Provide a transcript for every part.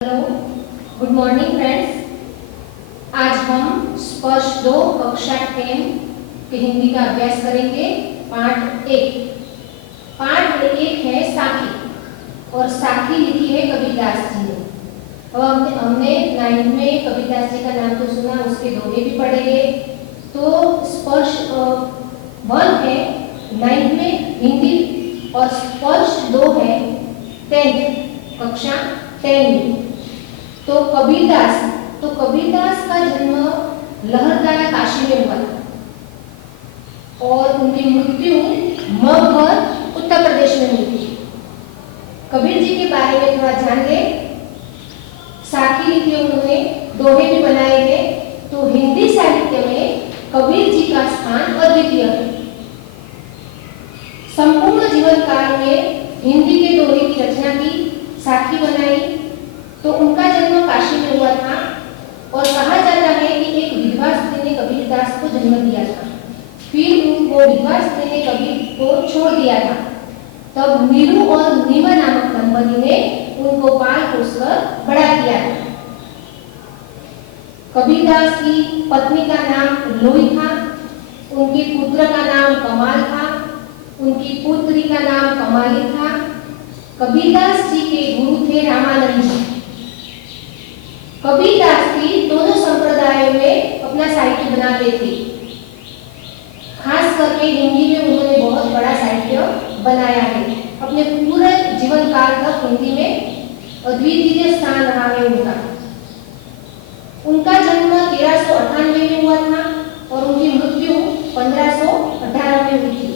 Hello, good morning friends. आज हम स्पर्श 2 कक्षा 10 के हिंदी का अभ्यास करेंगे। पाठ 1। पाठ 1 है साखी और साखी लिखी है कबीरदास जी ने। अब हमने 9th में कबीरदास जी का नाम तो सुना, उसके दोहे भी पढ़ेंगे। तो स्पर्श 1 है 9th में हिंदी और स्पर्श 2 है 10th कक्षा 10 में। तो कबीरदास का जन्म लहरदारा काशी में हुआ था और उनकी मृत्यु मगहर उत्तर प्रदेश में हुई थी। कबीर जी के बारे में थोड़ा जान ले। साखी लिखी उन्होंने, दोहे भी बनाए गए। तो हिंदी साहित्य में कबीर जी का स्थान अद्वितीय है। संपूर्ण जीवन काल में हिंदी के दोहे की रचना की, साखी बनाई। तो उनका जन्म काशी में हुआ था और कहा जाता है कि एक विधवा स्त्री ने कबीरदास को जन्म दिया था। फिर वो विधवा स्त्री ने कबीर को छोड़ दिया था। तब नीलू और नीमा नामक दंपति ने उनको पाल पोसकर बड़ा किया था। कबीरदास की पत्नी का नाम लोई था, उनके पुत्र का नाम कमाल था, उनकी पुत्री का नाम कमाली था। कबीरदास जी के गुरु थे रामानंद जी। कबीरदास जी दोनों संप्रदायों में अपना साहित्य बनाते थे। खास करके हिंदी में उन्होंने बहुत बड़ा साहित्य बनाया है। अपने पूरे जीवन काल तक हिंदी में अद्वितीय स्थान रहा है उनका। उनका जन्म 1398 में हुआ था और उनकी मृत्यु 1518 में हुई थी।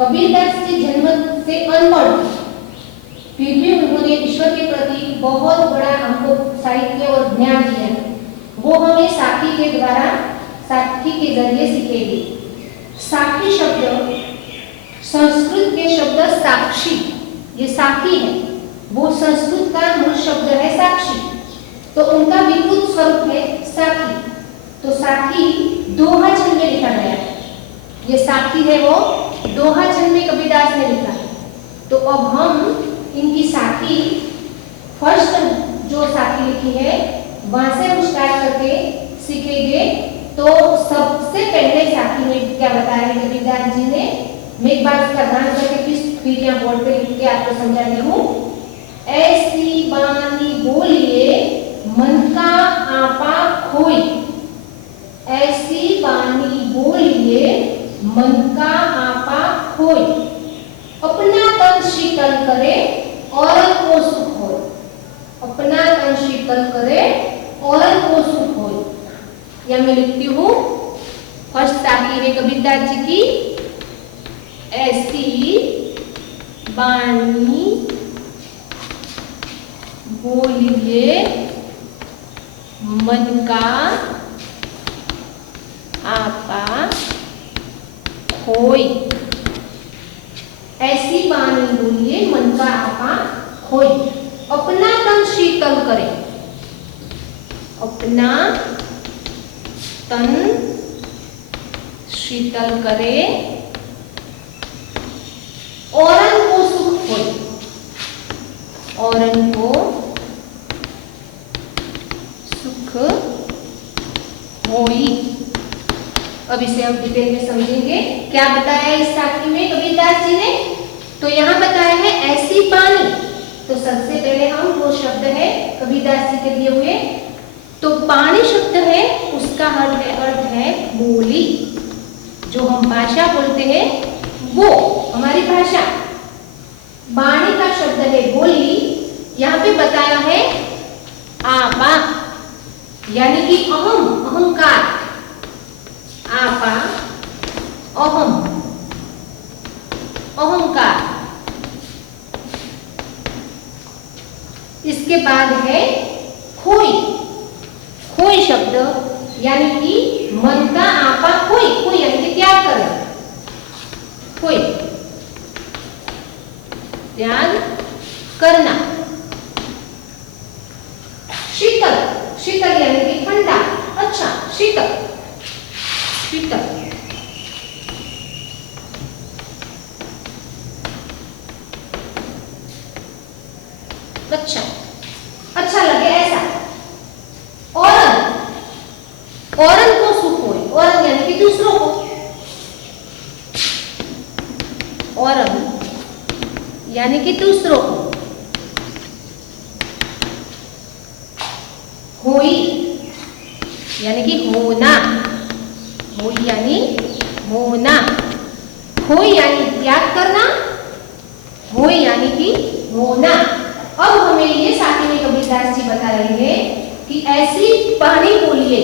कबीरदास जी जन्म से अनपढ़ थे, फिर भी उन्होंने ईश्वर के प्रति बहुत बड़ा हमको साहित्य और ज्ञान दिया। वो हमें साखी के द्वारा, साखी के जरिए सीखेंगे। साखी शब्द संस्कृत के शब्द साक्षी, ये साखी है, वो संस्कृत का मूल शब्द है साक्षी। तो उनका विकृत स्वरूप है साखी। तो साखी दोहा छंद में लिखा गया है। ये साखी है वो दोहा छंद में कबीरदास ने लिखा है। तो अब हम इनकी साखी फर्स्ट जो साखी लिखी है वहां से हम स्टार्ट करके सीखेंगे। तो सबसे पहले साखी में क्या बताया है कबीरदास जी ने, मैं एक बार उसका ध्यान करके फिर यहाँ बोर्ड पे लिख के आपको समझाती हूँ। ऐसी बानी बोलिए मन का आपा खोई, ऐसी बानी बोलिए मन का आपा खोई, अपना तन शीतल करे औरत को सुख हो, अपना तन शीतल करे औरत को सुख हो। या मैं लिखती हूँ फर्स्ट साखी है कबीरदास जी की। ऐसी बानी बोलिए मन का आपा खोई, ऐसी बानी बोलिए मन का आपा खोई, अपना तन शीतल करे, अपना तन शीतल करे औरन को सुख होई, औरन को सुख होई। अब इसे हम डिटेल में समझेंगे। क्या बताया है इस साखी में कबीरदास जी ने? तो यहाँ बताया है ऐसी पानी। तो सबसे पहले हम वो शब्द है कबीरदास जी के दिए हुए, तो पानी शब्द है उसका अर्थ है बोली, जो हम भाषा बोलते हैं वो हमारी भाषा। वाणी का शब्द है बोली। यहाँ पे बताया है आपा, यानी कि अहम, अहंकार। आपा अहम, अहंकार। इसके बाद है खोई, खोई शब्द यानी कि मन का आपा खोई, खोई यानी कि त्याग करें, खोई त्याग करना। शीतल, शीतल यानी कि ठंडा। अच्छा, शीतल, शीतल। अच्छा, अच्छा लगा। औरन यानी कि दूसरों को, होई यानी कि होना, होई यानी होना, होई यानी त्याग करना, होई यानी कि होना। अब हमें ये साथी में कबीरदास जी बता रहे हैं कि ऐसी वाणी बोलिए।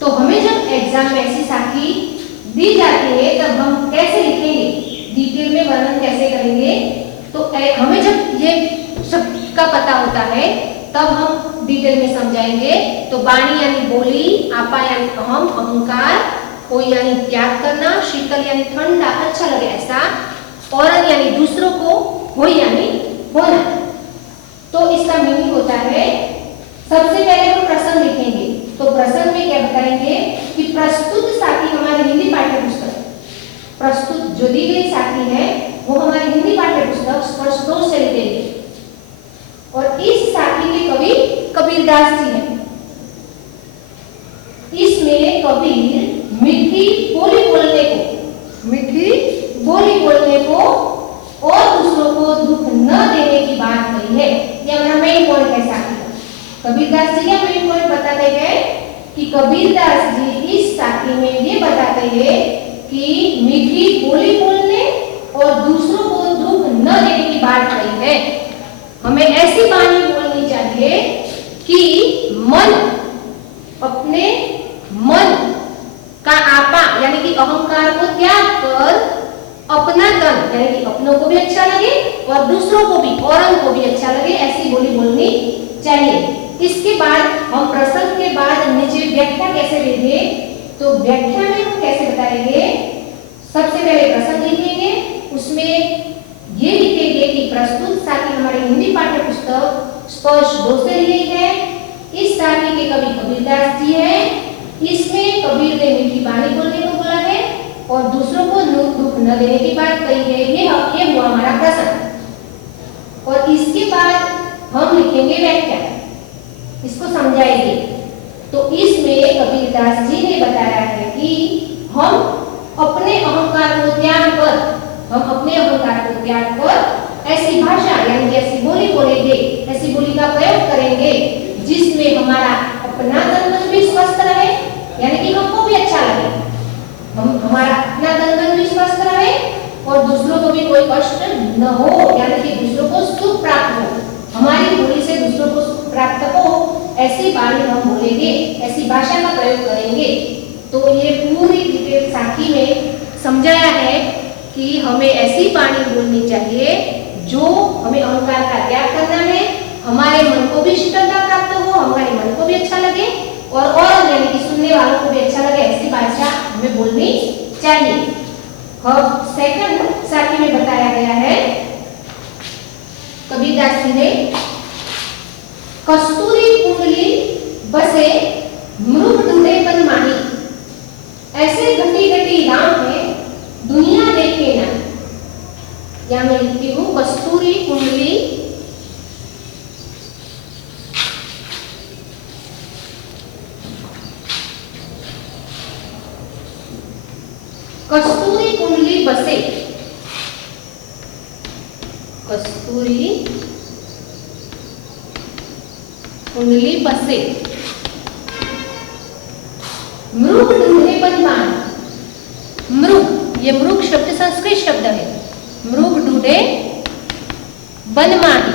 तो हमें जब एग्जाम में ऐसी साथी दी जाती है तब हम कैसे लिखेंगे, डिटेल में वर्णन कैसे करेंगे। तो हमें जब ये शब्द का पता होता है तब हम डिटेल में समझाएंगे। तो वाणी यानी बोली, आपा यानी अहम अहंकार, होई यानी त्याग करना, शीतल यानी ठंडा अच्छा लगे ऐसा, औरन यानी दूसरों को, होई यानी होना। तो इसका मीनिंग होता है, सबसे पहले हम प्रसंग लिखेंगे। तो प्रसंग में क्या बताएंगे कि प्रस्तुत साथी हमारी हिंदी पाठ्य पुस्तक, प्रस्तुत जो दी गई साथी है वो हमारी हिंदी पाठ्य पुस्तक स्पर्श दोष से लिखेंगे। और इस साथी के कवि कबीरदास जी हैं। इसमें कबीर मीठी बोली बोलने को, मीठी बोली बोलने को और दूसरों को दुख न देने की बात कही है। ये हमारा मेन पॉइंट है साथी का। कबीरदास जी का मेन पॉइंट बताते हैं कि कबीरदास जी इस साथी में ये बताते हैं कि मीठी बोली बोलने और दूसरों को दुख न देने की बात कही है। हमें ऐसी वाणी बोलनी चाहिए कि मन, अपने मन का आपा यानी कि अहंकार को त्याग कर अपना तन यानी कि अपनों को भी अच्छा लगे और दूसरों को भी, औरन को भी अच्छा लगे, ऐसी बोली बोलनी चाहिए। इसके बाद हम प्रसंग के बाद नीचे व्याख्या कैसे देंगे। तो व्याख्या में हम कैसे बताएंगे, सबसे पहले प्रसंग लिखेंगे, उसमें ये लिखेंगे कि प्रस्तुत साथी हमारी हिंदी पाठ्य पुस्तक स्पर्श दो से ली है। इस साथी के कवि कबीरदास जी हैं। इसमें कबीर ने मीठी वाणी बोलने को बोला है और दूसरों को दुख न देने की बात कही है। ये हुआ हमारा प्रसंग। और इसके बाद हम लिखेंगे व्याख्या, इसको समझाएंगे। तो इसमें कबीरदास जी ने बताया है कि हम अपने अहंकार को त्याग कर, हम अपने अहंकार को त्याग कर ऐसी भाषा यानी कि ऐसी बोली बोलेंगे, ऐसी बोली का प्रयोग करेंगे जिसमें हमारा अपना तन मन भी स्वस्थ रहे यानी कि हमको भी अच्छा लगे, हमारा अपना तन मन भी स्वस्थ रहे और दूसरों को भी कोई कष्ट न हो यानी कि दूसरों को सुख प्राप्त हो, हमारी बोली से दूसरों को सुख प्राप्त हो, ऐसी वाणी हम बोलेंगे, ऐसी भाषा का प्रयोग करेंगे। तो ये पूरी डिटेल साथी में समझाया है कि हमें ऐसी वाणी बोलनी चाहिए जो हमें अहंकार का त्याग करना है, हमारे मन को भी शीतलता प्राप्त हो, हमारे मन को भी अच्छा लगे और यानी कि सुनने वालों को भी अच्छा लगे, ऐसी भाषा हमें बोलनी चाहिए। अब सेकंड साथी में बताया गया है कबीरदास जी ने, कस्तूरी कुंडली बसे मृग ढूंढे बन माही, ऐसे घटी घटी राम है दुनिया देखे ना। या मैं लिखती हूँ कस्तूरी कुंडली कस्तूरी कुंडली बसे, कस्तूरी कुंडली बसे मृग ढूंढे बनमान। मृग, ये मृग शब्द संस्कृत शब्द है, मृग ढूंढे बनमाही।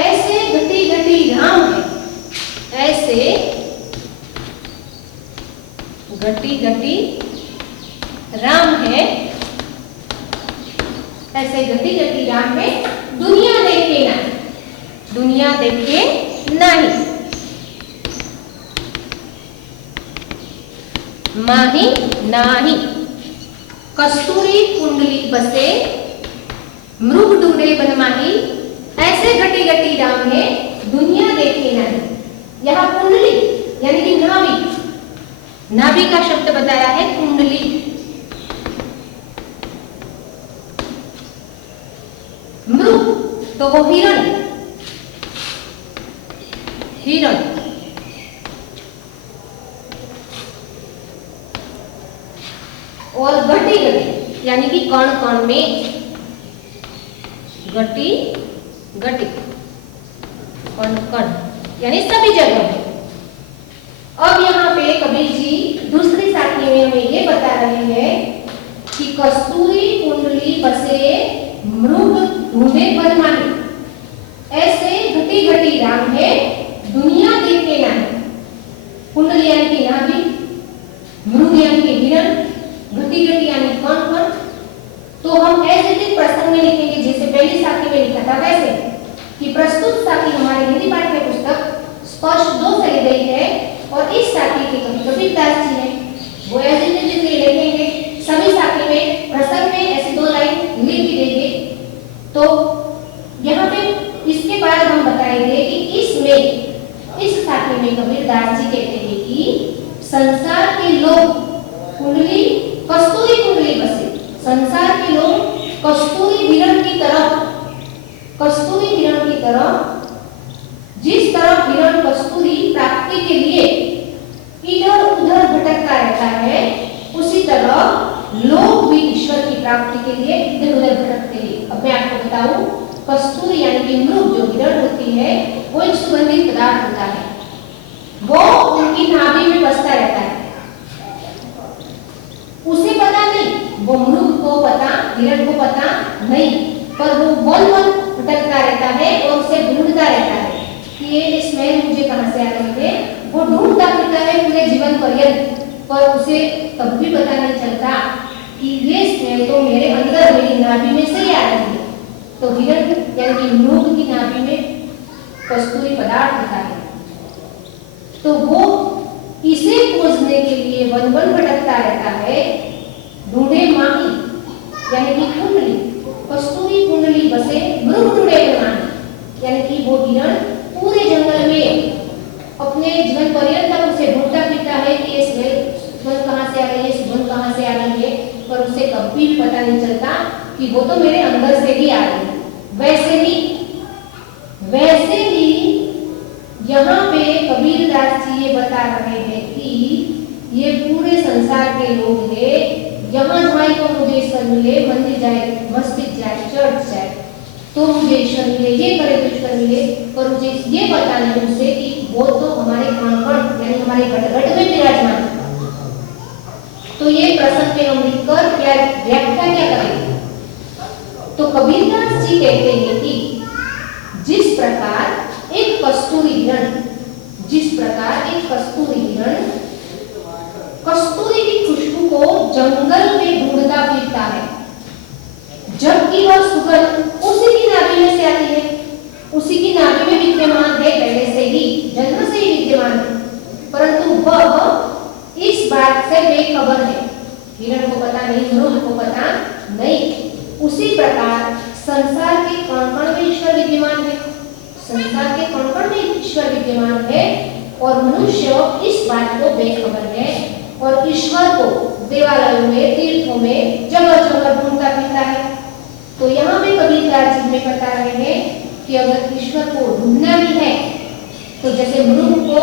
ऐसे घटी घटी राम है, ऐसे घटी घटी राम है, ऐसे घटी घटी राम है दुनिया देखे ना, दुनिया देखे नहीं। माही नाही, कस्तूरी कुंडली बसे मृग ढूंढे बन माही, ऐसे घटी घटी राम है दुनिया देखे नहीं। यहाँ कुंडली यानी कि नाभि, नाभि का शब्द बताया है कुंडली। मृग तो वो हिरण, हिरण और घटी घटी यानी कि कण कण में, घटी घटी कण कण यानी सभी जगह। अब यहाँ पे कबीर जी दूसरी साखी में हमें ये बता रहे हैं कि कस्तूरी कुंडली बसे मृग ढूंढे पर माही, ऐसे घटी घटी राम है दुनिया देखे नहीं। कुंडली यानी कि नाभि, मृग यानी कि हिरण, घटी घटी यानी कण कण। तो हम ऐसे ही प्रसंग में लिखेंगे जैसे पहली साखी में लिखा था वैसे कि प्रस्तुत साखी हमारे हिंदी पाठ्य पुस्तक स्पर्श 2 से ली गई है और इस साखी के कवि कबीरदास जी हैं। वो ऐसे ही लिखेंगे सभी साखी में प्रसंग में ऐसी 2 लाइन लिख ही देंगे। तो यहाँ पे इसके बाद हम बताएंगे कि इसमें इस साखी में कबीरदास जी कहते हैं कि संसार के लोग कुंडली कस्तूरी कुंडली बसे, संसार के लोग कस्तूरी हिरण की तरह, कस्तूरी हिरण की तरह, जिस तरह हिरण कस्तूरी प्राप्ति के लिए इधर उधर भटकता रहता है, उसी तरह लोग भी ईश्वर की प्राप्ति के लिए इधर उधर भटकते हैं। अब मैं आपको बताऊं, कस्तूरी यानी कि मृग जो हिरण होती है वो एक सुगंधित पदार्थ होता है, वो उनकी नाभि में बसता रहता है। उसे पता नहीं, वो मृग को पता, हिरण को पता नहीं, पर वो वन वन भटकता रहता है और उसे ढूंढता रहता है कि ये स्मेल मुझे कहां से आ रही है। वो ढूंढता फिरता है पूरे जीवन पर्यंत, पर उसे तब भी पता नहीं चलता कि ये स्मेल तो मेरे अंदर मेरी नाभि में से आ रही है। तो हिरण यानी कि मृग की नाभि में कस्तूरी पदार्थ होता है, तो वो इसे खोजने के लिए वन वन भटकता रहता है। ढूंढे माही यानी कि कुंडली, कस्तूरी कुंडली बसे मृग ढूंढे माही यानी कि वो हिरण पूरे जंगल में अपने जीवन पर्यंत तक उसे ढूंढता फिरता है कि ये सुगंध कहां से आ रही है, सुगंध कहां से आ रही है, पर उसे कभी भी पता नहीं चलता कि वो तो मेरे अंदर से ही आ रही है। वैसे ही यहाँ पे कबीरदास जी ये बता रहे हैं कि ये पूरे संसार के लोग हैं, यहाँ जाए तो मुझे ईश्वर मिले, मंदिर जाए, मस्जिद जाए, चर्च जाए तो मुझे ईश्वर मिले, ये करे तो ईश्वर मिले, पर मुझे ये पता नहीं उसे कि वो तो हमारे कण यानी हमारे घट-घट में विराजमान। तो ये प्रसंग पे हम लिखकर क्या व्याख्या क्या करेंगे? तो कबीरदास जी कहते हैं कि जिस प्रकार एक कस्तूरी हिरण, जिस प्रकार एक कस्तूरी हिरण कस्तूरी की खुशबू को जंगल में ढूंढता फिरता है, जबकि वह सुगंध उसी की नाभि में से आती है, उसी की नाभि में विद्यमान है, पहले से ही जन्म से ही विद्यमान है, परंतु वह इस बात से बेखबर है। हिरण को पता नहीं, मृग को पता नहीं। उसी प्रकार संसार के कण-कण में ईश्वर विद्यमान है, संसार के कण-कण में ईश्वर विद्यमान है और मनुष्य इस बात को बेखबर है और ईश्वर को देवालयों में, तीर्थों में जगह जगह ढूंढता फिरता है। तो यहाँ पे कबीरदास जी में बता रहे हैं कि अगर ईश्वर को ढूंढना भी है तो जैसे मृग को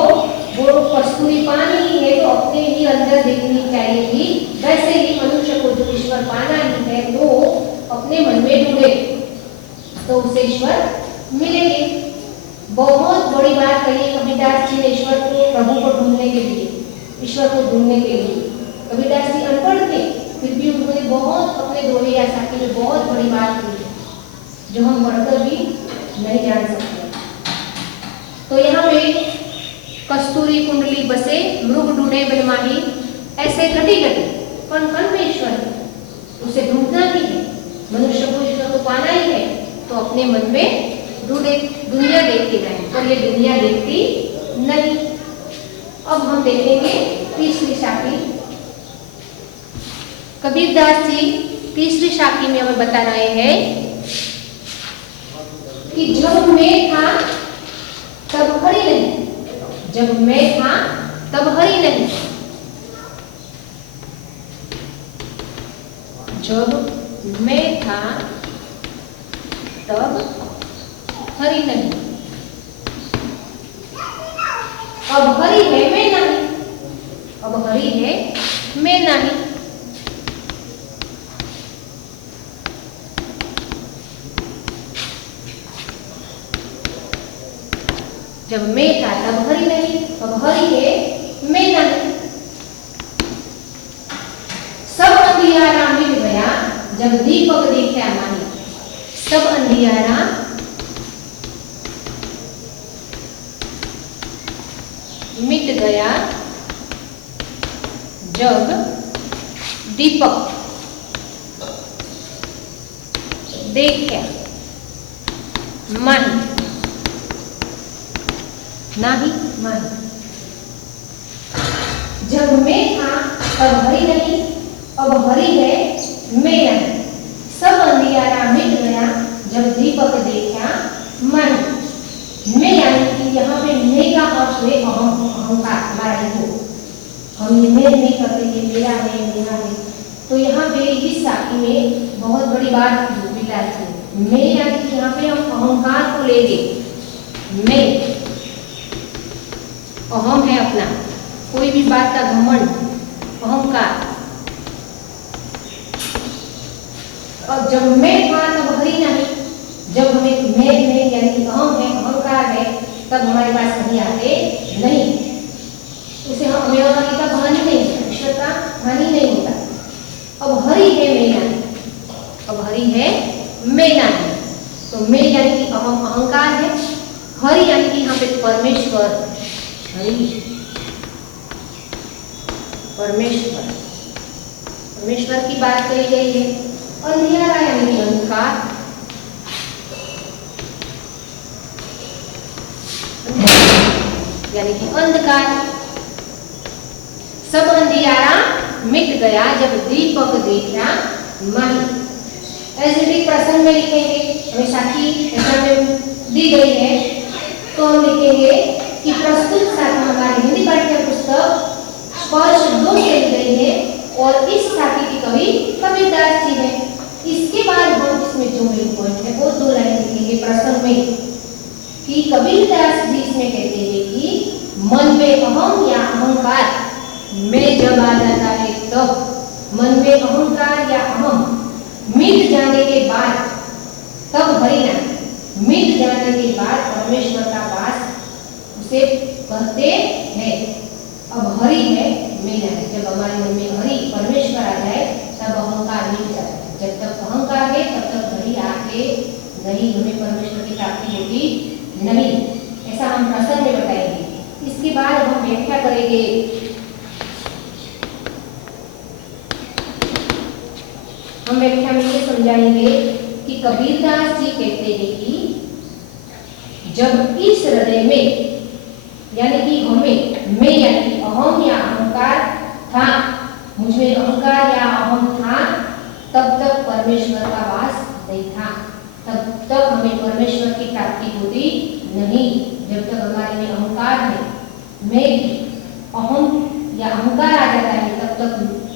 वो कस्तूरी पानी है तो अपने ही अंदर देखनी चाहिए, वैसे ही मनुष्य को जो ईश्वर पाना ही है तो अपने मन में ढूंढे तो उसे ईश्वर मिलेंगे। बहुत बड़ी बात कही कबीरदास जी ने ईश्वर को, प्रभु को ढूंढने के लिए, ईश्वर को ढूंढने के लिए। कबीरदास जी अनपढ़ थे, फिर भी उन्होंने बहुत अपने दोहे या साखी में बहुत बड़ी बात की जो हम पढ़कर भी नहीं जान सकते। तो यहाँ पे कस्तूरी कुंडली बसे मृग ढूंढे बलमाही, ऐसे घटी घटी कण-कण में ईश्वर है, उसे ढूंढना ही है। मनुष्य को ईश्वर को पाना ही है तो अपने मन में ढूंढे, दुनिया देखती रहे, पर ये दुनिया देखती नहीं। अब हम देखेंगे तीसरी साखी। कबीरदास जी तीसरी साखी में हमें बता रहे हैं कि जब मैं था तब हरि नहीं, जब मैं था तब हरि नहीं, जब मैं था तब हरि नहीं, अब हरि है मैं नहीं, अब हरि है मैं नहीं। जब मैं था तब हरि नहीं, अब हरि है मैं नहीं। सब अंधियारा मिट गया जब दीपक देखा माही। सब अंधियारा मिट गया जब दीपक देखा माही। नाही माही। जब मैं था तब हरि नहीं, अब हरि है मैं नहीं। सब अंधियारा मिट गया जब दीपक देखा माही। मैं यानी कि यहाँ पे मैं का अर्थ है अहंकार, हमारा ईगो। हम ये मैं करते हैं, मेरा है। तो यहाँ पे इस साखी में बहुत बड़ी बात बिताई है। मैं यानी कि यहाँ पे हम अहंकार को लेंगे। मैं अहम है अपना, कोई भी बात का घमंड, अहंकार। और जब मैं था तब हरि नहीं। जब हमें मैं यानी अहम है, अहंकार है, तब हमारे पास हरि आते नहीं। उसे हम अवयववादी का हानि नहीं होता, ईश्वर का हानि नहीं होता। अब हरि है मैं नहीं, अब हरि है मैं नहीं। तो मैं यानी कि अहंकार है, हरि यानी कि यहाँ पे परमेश्वर, हरि परमेश्वर, परमेश्वर की बात कही गई है। अंधियारा यानी कि अंधकार, यानी कि अंधकार। सब अंधियारा मिट गया जब दीपक देखा माही। ऐसे प्रसंग में लिखेंगे, हमें साखी एग्जाम में दी गई है, तो हम लिखेंगे कि प्रस्तुत साखी हमारी हिंदी पाठ्य पुस्तक स्पर्श 2 से ली गई है और इस साखी की कवि कबीरदास जी है। इसके बाद हम इसमें जो मेन पॉइंट है वो 2 लाइन लिखेंगे प्रसंग में कि कबीरदास जी इसमें कहते हैं कि मन में अहम या अहंकार में जब आ जाता है तब मन में अहंकार या अहम मिट जाने के बाद तब हरि नाम मिट जाने के बाद परमेश्वर का वास उसे कहते हैं। अब हरि है मेरा है। जब हमारे मन में हरि परमेश्वर आ जाए तब अहंकार मिट जाता है। जब तक अहंकार है तब तक हरि आके नहीं, हमें परमेश्वर की प्राप्ति होती नहीं। ऐसा हम प्रसंग में बताएंगे। इसके बाद हम व्याख्या करेंगे। हम व्याख्या में ये समझाएंगे कि कबीरदास जी कहते हैं कि जब इस हृदय में यानी कि हमें मैं यानी कि अहम या अहंकार था, मुझमें अहंकार या अहम था, तब तक परमेश्वर का वास नहीं था। तब तक हमें परमेश्वर की प्राप्ति होती नहीं। जब तक हमारे में अहंकार है, मैं अहम या अहंकार आ जाता है, तब तक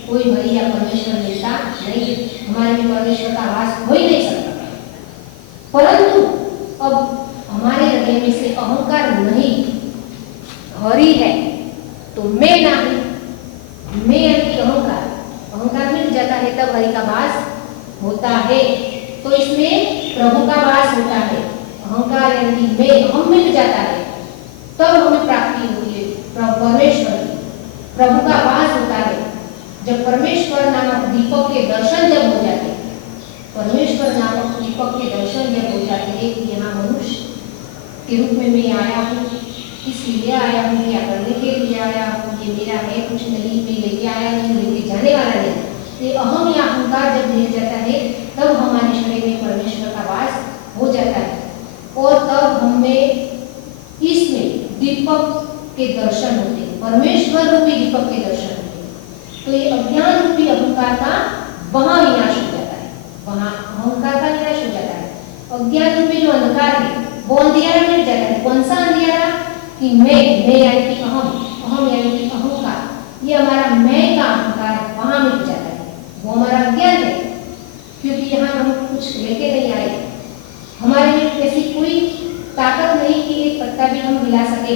कोई हरि या परमेश्वर मिलता नहीं। हमारे में परमेश्वर का वास हो ही नहीं सकता। परंतु अब हमारे हृदय में से अहंकार नहीं, हरि है, तो मैं नहीं, मैं यानी अहंकार, अहंकार मिट जाता है तब हरि का वास होता है। तो इसमें प्रभु का वास होता है। अहंकार यानी मैं हम मिट जाता है तब हमें प्राप्ति होती है परमेश्वर की, प्रभु का वास होता है। जब परमेश्वर नामक दीपक के दर्शन जब हो जाते हैं, परमेश्वर नामक दीपक के दर्शन जब हो जाते हैं कि यहाँ मनुष्य के रूप में मैं आया हूँ, इसलिए आया हूँ, क्या करने के लिए आया हूँ, ये मेरा है कुछ नहीं, मैं लेके आया नहीं, लेके जाने वाला नहीं। ये अहम या अहंकार जब मिल जाता है तब हमारे शरीर में परमेश्वर का वास हो जाता है और तब हमें इसमें दीपक के दर्शन होते हैं, परमेश्वर रूपी दीपक के दर्शन होते हैं। तो ये अज्ञान रूपी अहंकार का वहां विनाश हो जाता है, वहां अहंकार का विनाश हो जाता है। अज्ञान रूपी जो अंधकार है वो अंधियारा मिट जाता है। कौन सा अंधियारा? कि मैं यानी कि अहम यानी कि अहंकार, ये हमारा मैं का अहंकार वहां मिट जाता है, वो हमारा अज्ञान है। क्योंकि यहाँ हम कुछ लेके नहीं आए, हमारे में ऐसी कोई ताकत नहीं कि एक पत्ता भी हम हिला सके,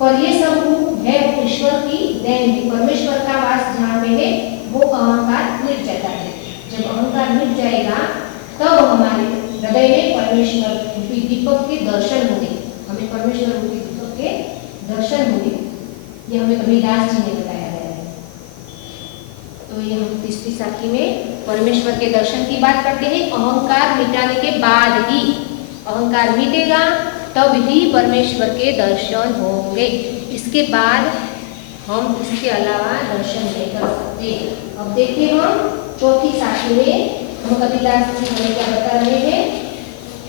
पर ये सब है ईश्वर की देन है। परमेश्वर का वास जहाँ पे है वो अहंकार मिट जाता है। जब अहंकार मिट जाएगा तब हमारे हृदय में परमेश्वर रूपी दीपक के दर्शन होंगे, हमें परमेश्वर रूपी पुस्तक के दर्शन हुए, ये हमें कबीरदास जी ने बताया गया है। तो ये हम तीसरी साखी में परमेश्वर के दर्शन की बात करते हैं। अहंकार मिटाने के बाद ही, अहंकार मिटेगा तब ही परमेश्वर के दर्शन होंगे, इसके बाद हम इसके अलावा दर्शन नहीं कर सकते। अब देखिए हम चौथी साखी में हम कबीरदास जी हमें क्या बता रहे हैं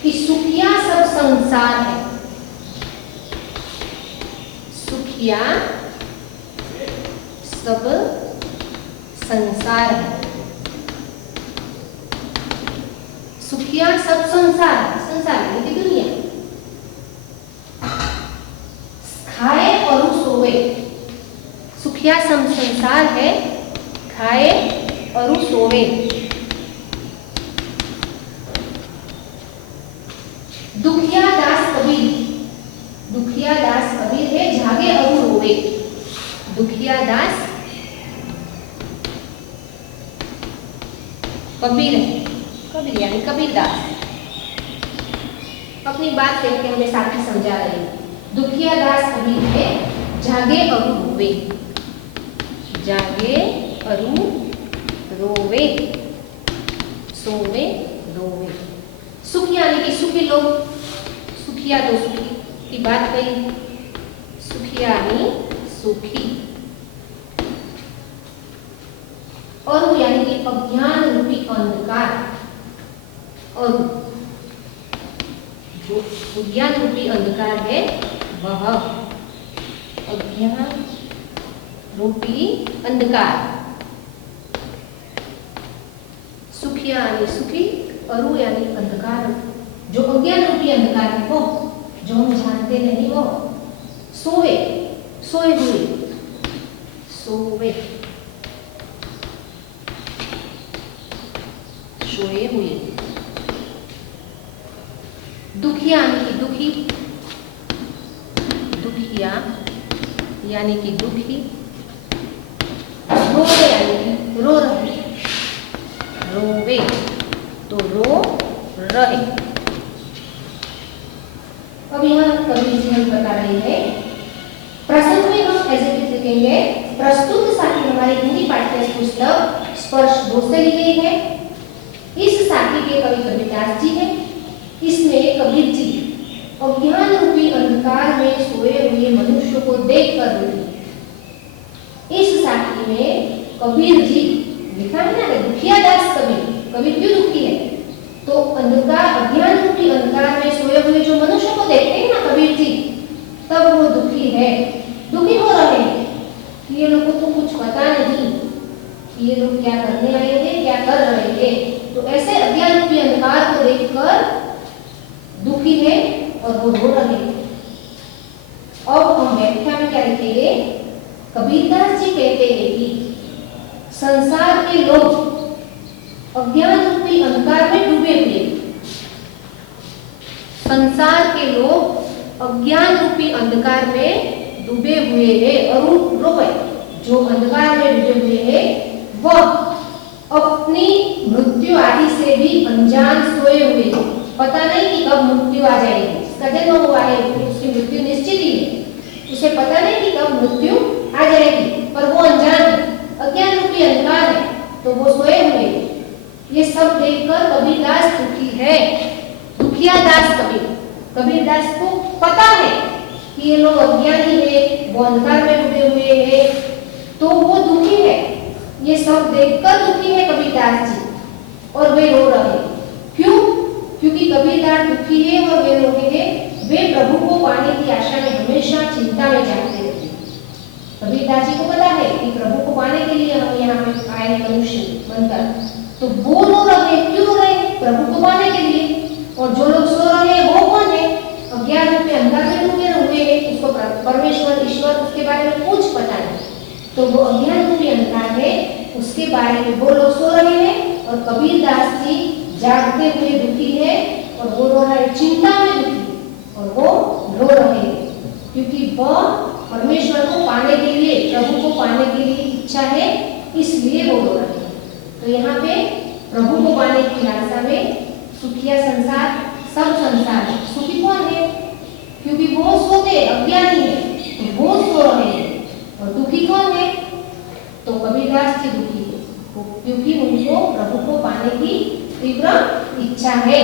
कि सुखिया सब संसार है। सुखिया सब संसार है। सुखिया सब संसार, संसार यानी कि दुनिया। खाए और सोवे, सुखिया सब संसार है, खाए और सोवे। दुखिया दास कबीर, दुखिया दास कबीर है, जागे और रोवे। दुखिया दास कबीर है, कबीर यानी कबीरदास अपनी बात कहकर हमें साथी समझा रहे हैं। दुखिया दास कबीर है, जागे और रोवे। जागे और रोवे, सोवे रोवे। सुखी यानी कि सुखी लोग, सुखिया तो सुखी की बात कही, सुखिया यानी सुखी। और यानी कि अज्ञान रूपी अंधकार, और जो अज्ञान रूपी अंधकार है वह अज्ञान रूपी अंधकार। सुखिया यानी सुखी, अरु यानी अंधकार, जो अज्ञान रूपी अंधकार है वो, जो हम जानते नहीं वो। सोए, सोए हुए, सोए, सोए हुए। दुखिया यानी कि दुखी, दुखिया यानी कि दुखी। रोवे यानी कि रो रहे, रोवे तो रो रहे। अब यहाँ कबीर जी हम बता रहे हैं, प्रसंग में हम ऐसे भी लिखेंगे। प्रस्तुत साखी हमारी हिंदी पाठ्य पुस्तक स्पर्श 2 से ली गई है। इस साखी के कवि कबीरदास जी हैं। इसमें कबीर जी अज्ञान रूपी अंधकार में सोए हुए मनुष्य को देखकर रोते। इस साखी में कबीर जी लिखा है ना, दुखिया दास कबीर, कबीर क्यों दुखी है? तो अंधकार, अज्ञान रूपी अंधकार में सोए हुए जो मनुष्य को देखते हैं ना कबीर जी, तब वो दुखी है, दुखी हो रहे हैं कि ये लोगों को कुछ पता नहीं कि ये लोग क्या करने आए थे, क्या कर रहे थे। तो ऐसे अज्ञान रूपी अंधकार को देखकर दुखी है और वो रो रहे हैं। अब हम व्याख्या में क्या लिखेंगे? कबीरदास जी कहते हैं कि संसार के लोग अज्ञान रूपी अंधकार में डूबे हुए, संसार के लोग अज्ञान रूपी अंधकार में डूबे हुए हैं और रोए। जो अंधकार में डूबे हुए हैं वह अपनी मृत्यु आदि से भी अनजान सोए हुए हैं। पता नहीं कि कब मृत्यु आ जाएगी, इसका जन्म हुआ है, उसकी मृत्यु निश्चित ही है, उसे पता नहीं कि कब मृत्यु आ जाएगी, पर वो अनजान है, अज्ञान रूपी अंधकार है, तो वो सोए हुए हैं। ये सब देखकर कबीरदास दुखी है, दुखिया दास कबीर। कबीरदास को पता है कि ये लोग अज्ञानी है, वो अंधकार में डूबे हुए हैं, तो वो दुखी है। ये सब देखकर दुखी है कबीरदास जी, और वे रो रहे हैं। क्यों? क्योंकि कबीरदास दुखी है और वे रो रहे हैं। वे प्रभु को पाने की आशा में हमेशा चिंता में जागते रहते हैं। कबीरदास जी को पता है कि प्रभु को पाने के लिए हम यहाँ पे आए मनुष्य बनकर, तो वो रो रहे हैं। क्यों रो रहे हैं? प्रभु को पाने के लिए। और जो लोग सो रहे हैं वो कौन है? अज्ञान रूपी अंधकार में डूबे हुए हैं, उसको परमेश्वर ईश्वर उसके बारे में कुछ पता नहीं, तो वो अज्ञान रूपी अंधकार है, उसके बारे में वो लोग सो रहे हैं और कबीरदास जी जागते हुए दुखी है और वो रो रहे, चिंता में दुखी, और वो रो रहे हैं क्योंकि वह परमेश्वर को पाने के लिए, प्रभु को पाने के लिए इच्छा है, इसलिए वो रो रहे हैं। तो यहाँ पे प्रभु को पाने की लालसा में सुखिया संसार, सब संसार, सुखी कौन है? क्योंकि वो सोते अज्ञानी है तो वो सो रहे हैं। और दुखी कौन है? तो कबीरदास जी दुखी है, क्योंकि उनको प्रभु को पाने की तीव्र इच्छा है।